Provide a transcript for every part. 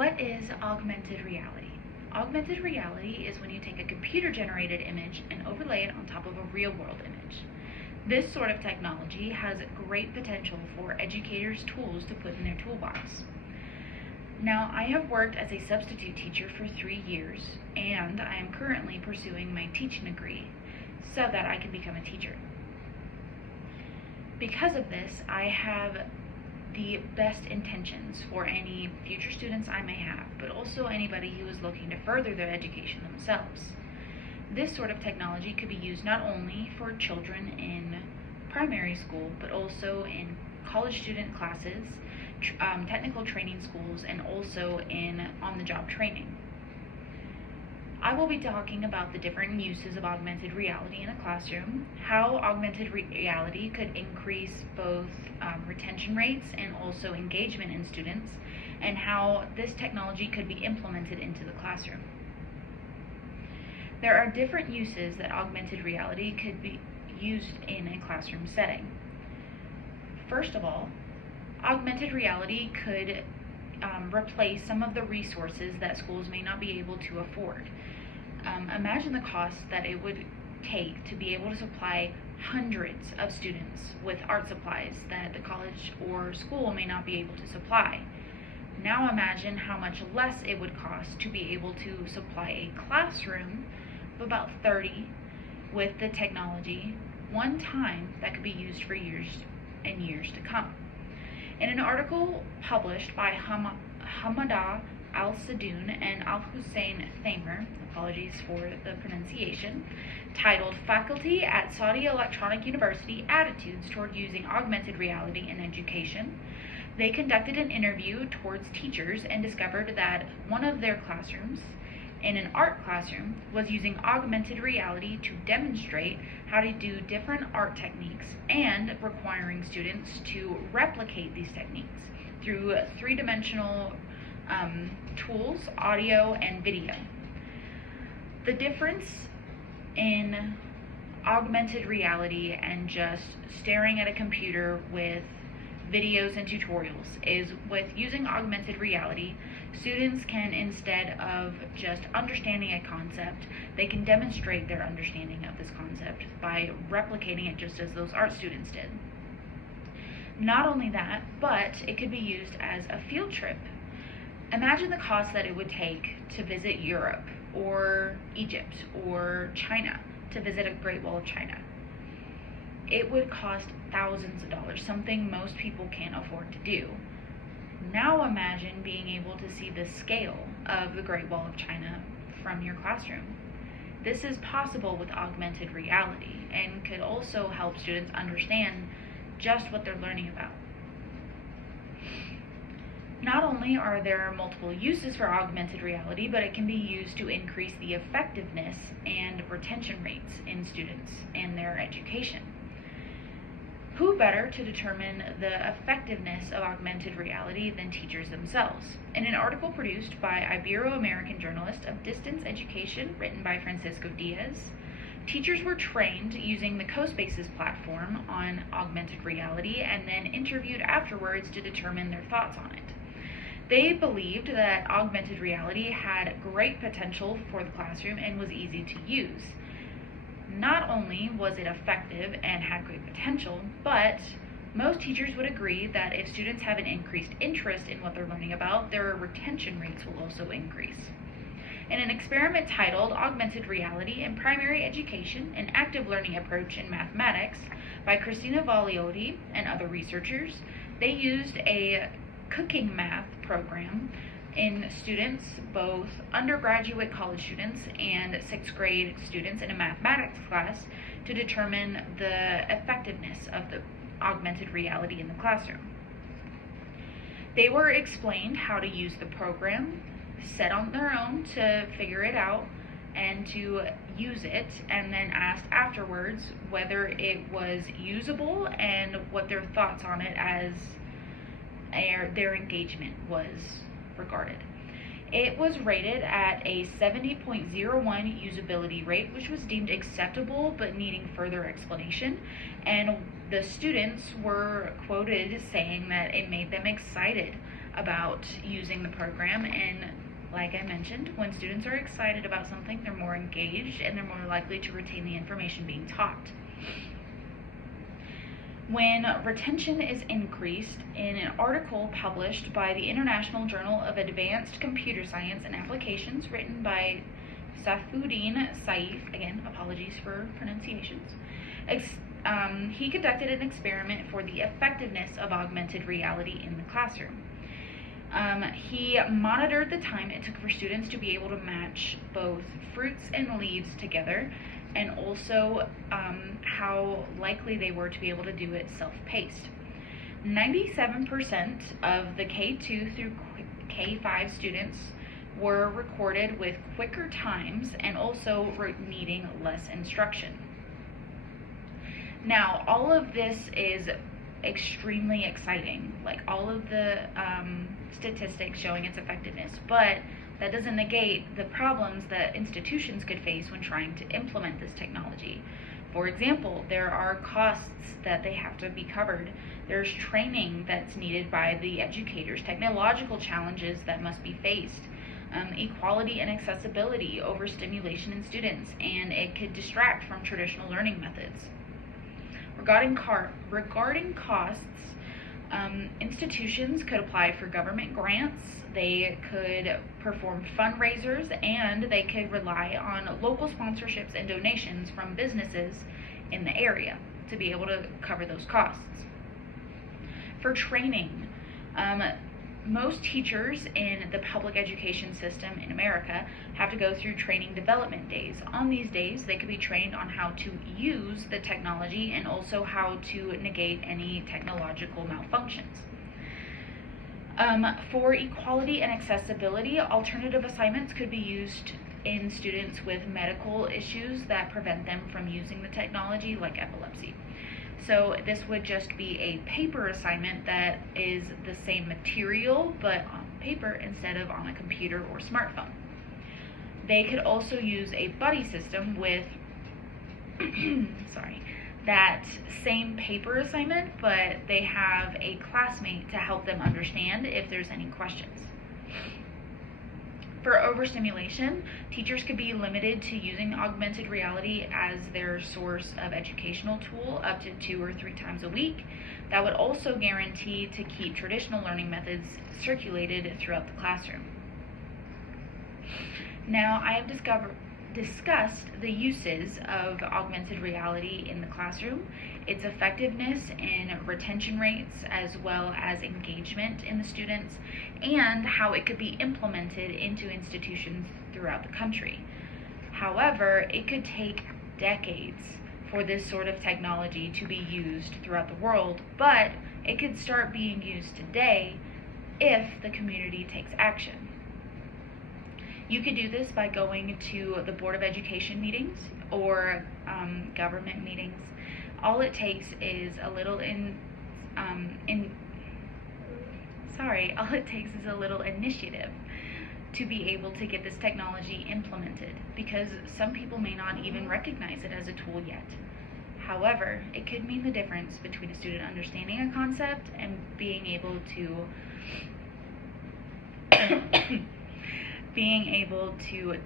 What is augmented reality? Augmented reality is when you take a computer-generated image and overlay it on top of a real-world image. This sort of technology has great potential for educators' tools to put in their toolbox. Now, I have worked as a substitute teacher for 3 years, and I am currently pursuing my teaching degree so that I can become a teacher. Because of this, I have the best intentions for any future students I may have, but also anybody who is looking to further their education themselves. This sort of technology could be used not only for children in primary school, but also in college student classes, technical training schools, and also in on-the-job training. I will be talking about the different uses of augmented reality in a classroom, how augmented reality could increase both retention rates and also engagement in students, and how this technology could be implemented into the classroom. There are different uses that augmented reality could be used in a classroom setting. First of all, augmented reality could replace some of the resources that schools may not be able to afford. Imagine the cost that it would take to be able to supply hundreds of students with art supplies that the college or school may not be able to supply. Now imagine how much less it would cost to be able to supply a classroom of about 30 with the technology one time that could be used for years and years to come. In an article published by Hamada Al-Sadoun and Al-Hussein Thamer, apologies for the pronunciation, titled Faculty at Saudi Electronic University Attitudes Toward Using Augmented Reality in Education, they conducted an interview towards teachers and discovered that one of their classrooms, in an art classroom, was using augmented reality to demonstrate how to do different art techniques and requiring students to replicate these techniques through three-dimensional tools, audio, and video. The difference in augmented reality and just staring at a computer with videos and tutorials is with using augmented reality, students can, instead of just understanding a concept, they can demonstrate their understanding of this concept by replicating it just as those art students did. Not only that, but it could be used as a field trip. Imagine the cost that it would take to visit Europe or Egypt or China to visit a Great Wall of China. It would cost thousands of dollars, something most people can't afford to do. Now imagine being able to see the scale of the Great Wall of China from your classroom. This is possible with augmented reality and could also help students understand just what they're learning about. Not only are there multiple uses for augmented reality, but it can be used to increase the effectiveness and retention rates in students and their education. Who better to determine the effectiveness of augmented reality than teachers themselves? In an article produced by Ibero-American Journalist of Distance Education, written by Francisco Diaz, teachers were trained using the CoSpaces platform on augmented reality and then interviewed afterwards to determine their thoughts on it. They believed that augmented reality had great potential for the classroom and was easy to use. Not only was it effective and had great potential, but most teachers would agree that if students have an increased interest in what they're learning about, their retention rates will also increase. In an experiment titled Augmented Reality in Primary Education, an Active Learning Approach in Mathematics by Cristina Vagliotti and other researchers, they used a cooking math program in students, both undergraduate college students and 6th grade students in a mathematics class, to determine the effectiveness of the augmented reality in the classroom. They were explained how to use the program, set on their own to figure it out, and to use it, and then asked afterwards whether it was usable and what their thoughts on it as their engagement was regarded. It was rated at a 70.01 usability rate, which was deemed acceptable but needing further explanation, and the students were quoted saying that it made them excited about using the program, and like I mentioned, when students are excited about something, they're more engaged and they're more likely to retain the information being taught. When retention is increased, in an article published by the International Journal of Advanced Computer Science and Applications, written by Saifuddin Saif, again, apologies for pronunciations, he conducted an experiment for the effectiveness of augmented reality in the classroom. He monitored the time it took for students to be able to match both fruits and leaves together, and also how likely they were to be able to do it self-paced. 97% of the K2 through K5 students were recorded with quicker times and also needing less instruction. Now, all of this is extremely exciting, like all of the statistics showing its effectiveness, but that doesn't negate the problems that institutions could face when trying to implement this technology. For example, there are costs that they have to be covered. There's training that's needed by the educators, technological challenges that must be faced, equality and accessibility, overstimulation in students, and it could distract from traditional learning methods. Regarding costs, institutions could apply for government grants, they could perform fundraisers, and they could rely on local sponsorships and donations from businesses in the area to be able to cover those costs. For training, most teachers in the public education system in America have to go through training development days. On these days, they could be trained on how to use the technology and also how to negate any technological malfunctions. For equality and accessibility, alternative assignments could be used in students with medical issues that prevent them from using the technology, like epilepsy. So this would just be a paper assignment that is the same material but on paper instead of on a computer or smartphone. They could also use a buddy system with that same paper assignment, but they have a classmate to help them understand if there's any questions. For overstimulation, teachers could be limited to using augmented reality as their source of educational tool up to 2 or 3 times a week. That would also guarantee to keep traditional learning methods circulated throughout the classroom. Now, I have discussed the uses of augmented reality in the classroom, its effectiveness in retention rates as well as engagement in the students, and how it could be implemented into institutions throughout the country. However, it could take decades for this sort of technology to be used throughout the world, but it could start being used today if the community takes action. You could do this by going to the Board of Education meetings or government meetings. All it takes is a little initiative to be able to get this technology implemented, because some people may not even recognize it as a tool yet. However, it could mean the difference between a student understanding a concept and being able to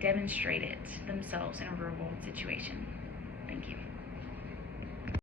demonstrate it themselves in a real world situation.